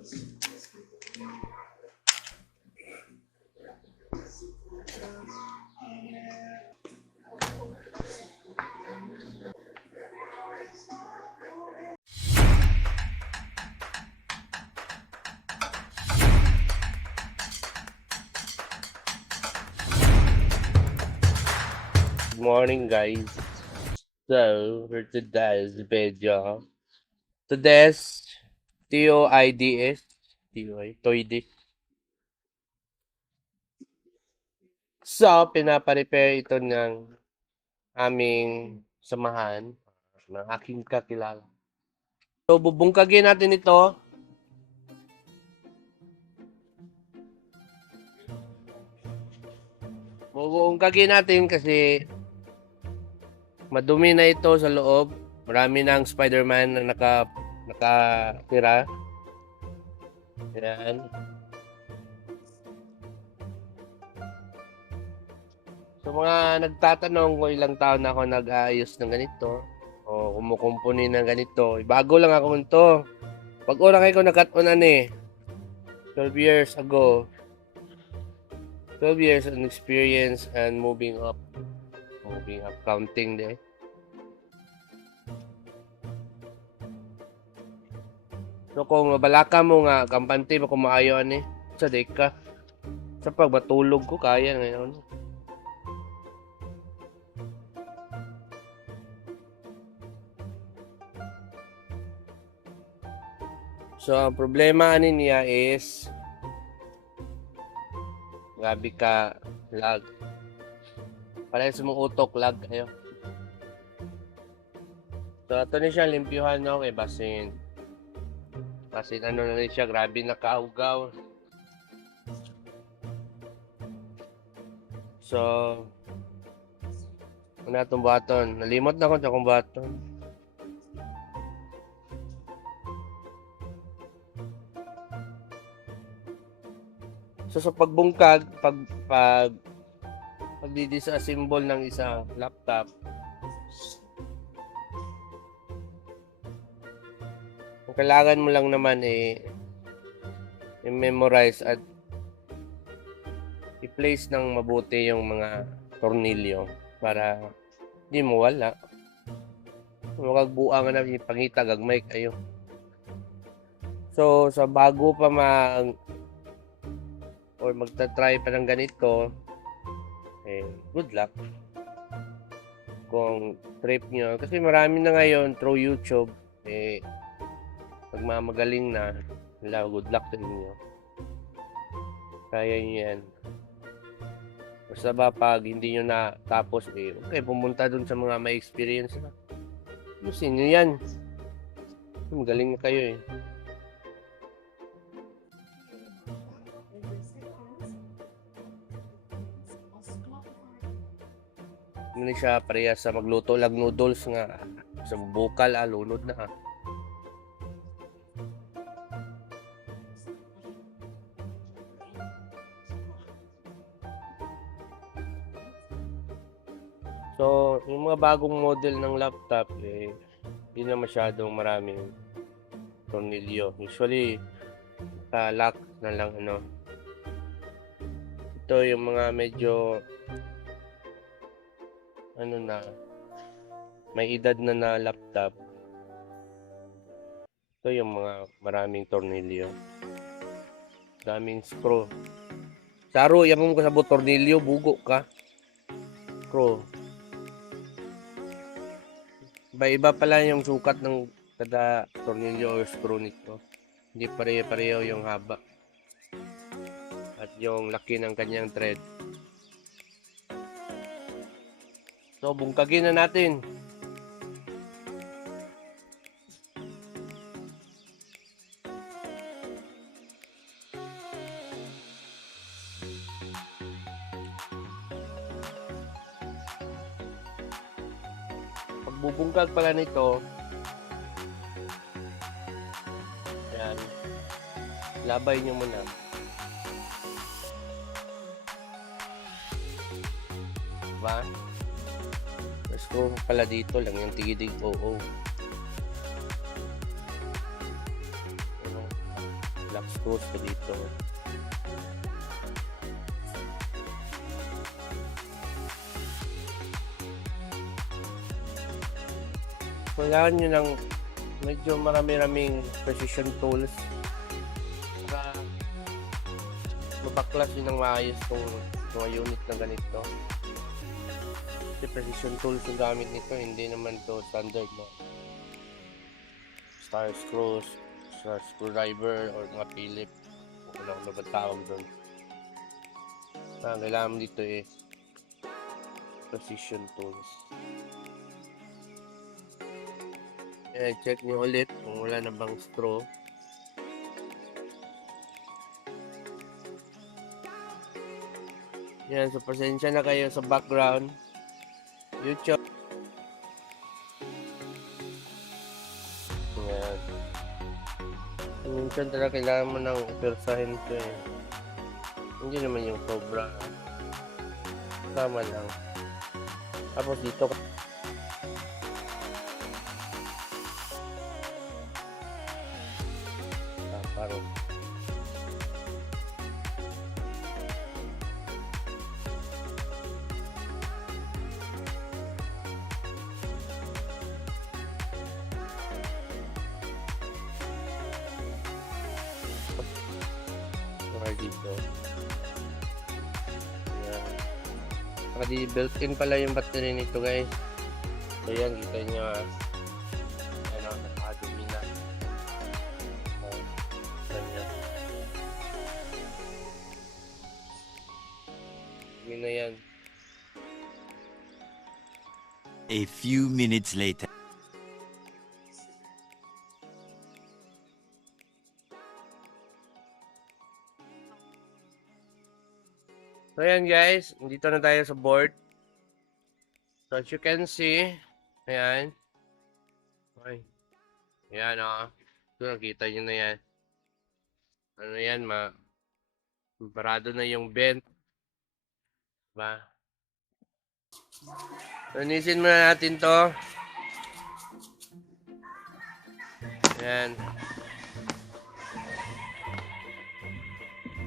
Good morning, guys. So, for today's video, today's TOIDS, TOIDS. So, pinapa-repair ito ng aming samahan, ng aking kakilala. So, bubungkagin natin ito. Bubungkagin natin kasi madumi na ito sa loob. Marami ng Spider-Man na nakatira. Yan. So mga nagtatanong kung ilang taon na ako nag-aayos ng ganito o kumukumpuni ng ganito, bago lang ako nito. Pag una kayo nakat-unan 12 years ago. 12 years of experience and moving up counting de. So kung mabalaka mo nga kampante ba kumaayo sa deka sa pagbatulog ko kaya ngayon. So ang problema niya is grabe ka lag. Parehas mong utok lag kayo. So ito na siya limpyuhan no kay basin ano na rin siya, grabe nakaugaw. So ano itong baton? Nalimot na ako sa kong baton. So sa pagbungkag, pagdidisassemble ng isang laptop, ang kailangan mo lang naman i-memorize at i-place ng mabuti yung mga tornilyo para di mo wala. Makagbuang na pangita gagmay kayo. So sa bago pa or magta-try pa ng ganito, good luck. Kung trip nyo, kasi marami na ngayon through YouTube, pagmamagaling na, good luck sa inyo. Kaya nyo yan. Basta ba pag hindi nyo na tapos, okay, pumunta dun sa mga may experience na. Yusin nyo yan. Magaling na kayo Hindi siya pareha sa magluto lag noodles nga sa bukal lunod na So, yung mga bagong model ng laptop hindi na masyadong maraming tornilyo. Usually lock na lang Ito yung mga medyo na may edad na laptop. Ito yung mga maraming tornilyo. Daming screw. Saro, yapon mo ka sa tornilyo, bugo ka. Screw. Iba pala yung sukat ng kada tornilyo o screw nito. Hindi pareho yung haba. At yung laki ng kanyang thread. So, bungkagin na natin. Pagbubungkag pala nito, ayan, labay nyo muna. Diba? Screw pala dito lang yung tigidig lock screws ka dito. Kailangan nyo ng medyo marami-raming precision tools para mabaklas yun ng maayos kung mga unit na ganito. Kasi precision tools yung gamit nito, hindi naman to standard na star screws, star screwdriver, or mga Phillips. Wala ko na ba tawag doon. Kailangan dito precision tools. Check nyo ulit kung wala na bang straw. Yan, so pasensya na kayo sa background. YouTube. Yan. Minsan talaga kailangan mo nang persahin ito eh. Hindi naman yung sobra. Tama lang. Tapos dito parang dito. Yan. Di built-in pala yung battery nito guys. So yan, kita nyo ano, nakadumi na. Dumi na yan. A few minutes later. So ayan guys, dito na tayo sa board. So as you can see, ayan. Ay. Ayan o. So nakita nyo na yan. Ano yan, parado na yung vent. Diba? So nisin muna natin to. Ayan.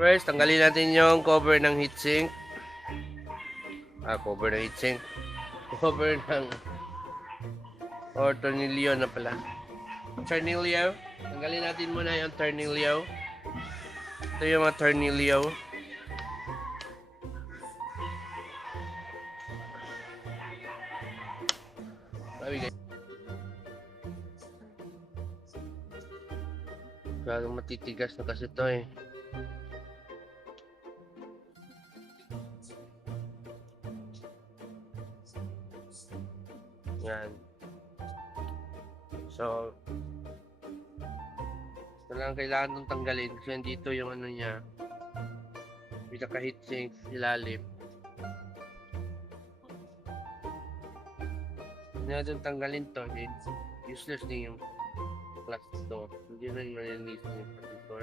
First, tanggalin natin yung cover ng heatsink. Cover ng heatsink. Cover ng tornilyo na pala. Tornilyo. Tanggalin natin muna yung tornilyo. Ito yung mga tornilyo. Sabi guys. Parang matitigas na kasi ito eh. Yan. So, ito lang kailangan nung tanggalin kasi dito yung ano niya, pinaka-heatsink ilalim. Hindi natin tanggalin to, useless din yung plastic to. Hindi rin malilinis yung protector.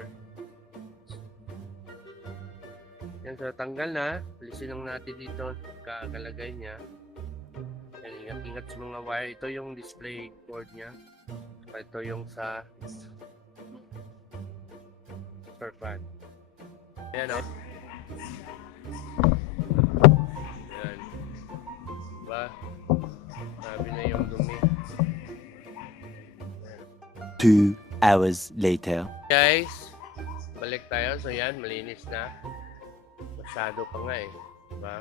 Yan, so tanggal na. Alisin lang natin dito kakalagay niya. Ingat-ingat sa mga wire. Ito yung display cord niya. Ito yung sa super fan. Ayan o. Ayan. Diba? Sabi na yung dumi. 2 hours later. Guys, balik tayo. So yan, malinis na. Masyado pa nga eh. Diba?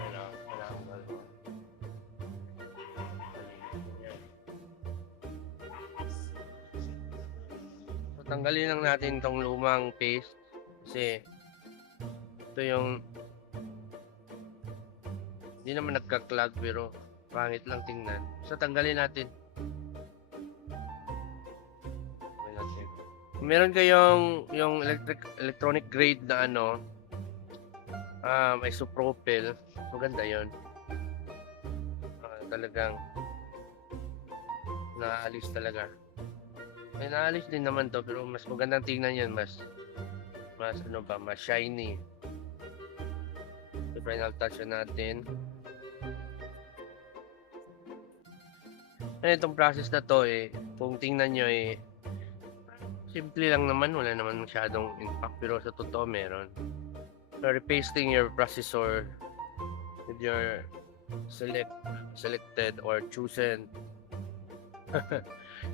Ano, tanggalin lang natin itong lumang paste kasi ito yung hindi naman nagka-clog pero pangit lang tingnan. So tanggalin natin. Meron kayong yung electronic grade na ano isopropyl, maganda yon. Talagang naalis talaga. May naalis din naman to pero mas magandang tingnan yan, mas ano ba, mas shiny. So final touch natin. Itong process na to kung tingnan nyo Simple lang naman, wala naman masyadong impact, pero sa totoo meron. So, repasting your processor with your selected or chosen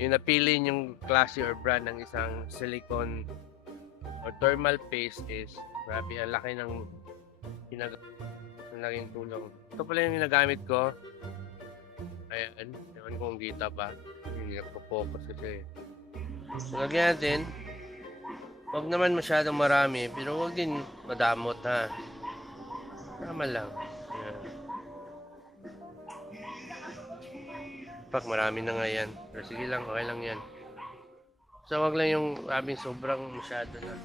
yung napili yung klase or brand ng isang silicone or thermal paste is grabe, ang laki ng laking tulong. Ito pala yung ginagamit ko. Ayan, ewan kung kita ba. Hindi nagpo-focus kasi. So, lagyan natin. Huwag naman masyadong marami, pero huwag din madamot ha. Tama lang. Ayan. Pak, marami na nga yan. Pero sige lang, okay lang yan. So, wag lang yung maraming sobrang masyado na.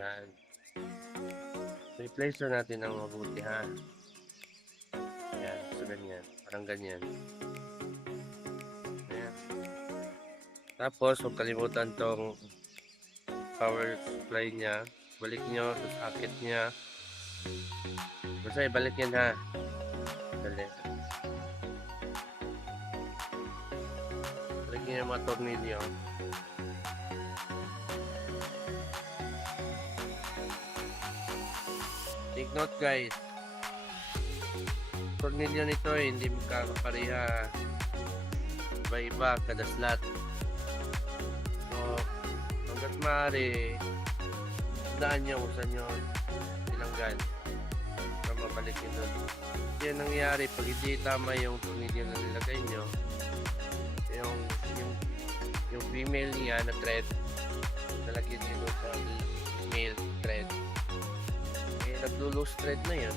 Yan. So, i-place na natin ng mabuti ha. Ayan, so ganyan. Parang ganyan. Ayan. Tapos, huwag kalimutan tong power supply niya. Balik nyo sa socket niya. Basta ibalik yan ha. Dali. Balik nyo yung mga tornilyo. Take note guys. Tornilyo nito hindi magkakapareha. Iba-iba kada slot. So, hanggat maaari, daan nyo kung saan nyo tinanggal para mabalik nyo doon. Yan nangyayari pag hindi tama yung tornilyo na nilagay nyo, yung female niya na thread, nalagyan nyo doon sa male thread. Naglo-loose thread na yun,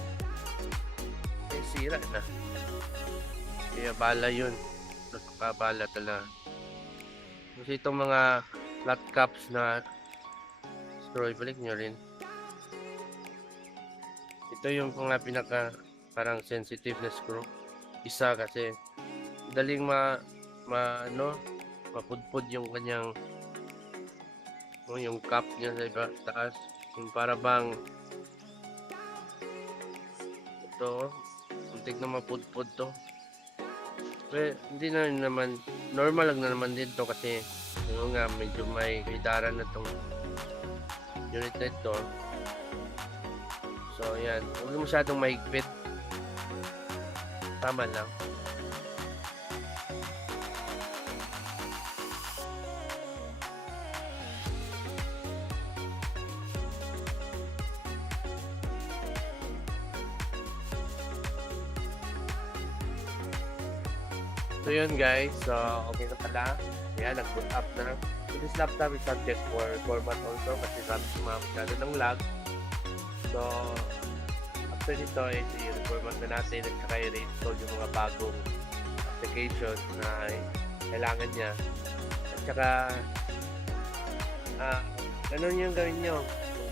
sira na. Kaya bala yun, nagkakabala talaga. Kasi itong mga flat caps na screw, ibalik nyo rin. Ito yung mga pinaka parang sensitive na screw. Isa kasi daling mapudpud yung kanyang yung cap niya sa iba taas. Yung para bang ito, muntik na mapudpud to. Pero hindi na naman, normal lang na naman din to kasi yung nga medyo may idaran na tong unit na ito. So yan, huwag masyadong mahigpit. Tama lang. So yun guys, so okay na pala. Yan, nag-boot up na. So this laptop is subject for format also kasi sabi ko masyado ng lag. So after nito is i-reformat na natin at saka i-reinstall yung mga bagong application na kailangan niya. At saka ganun yung gawin nyo.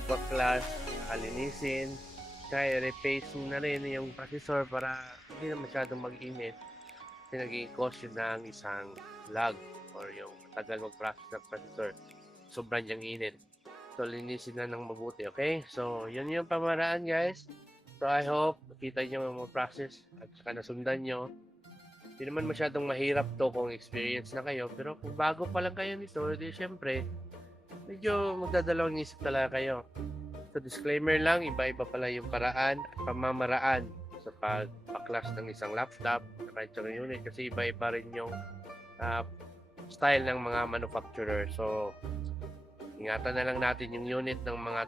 Baklas, alinisin, kaya i-repaste na rin yung processor para hindi na masyadong mag-init. Kasi naging cause yun ng isang lag or yung tagal mag-process ng processor. Sobrang niyang init. So, linisin na ng mabuti, okay? So, yun yung pamaraan, guys. So, I hope nakita nyo yung process at saka nasundan nyo. Hindi naman masyadong mahirap to kung experience na kayo. Pero kung bago pa lang kayo nito, di syempre, medyo magdadalawang isip talaga kayo. So, disclaimer lang, iba-iba pala yung paraan at pamamaraan sa pagpaklas ng isang laptop kahit sa unit kasi iba-iba rin yung style ng mga manufacturer. So, ingatan na lang natin yung unit ng mga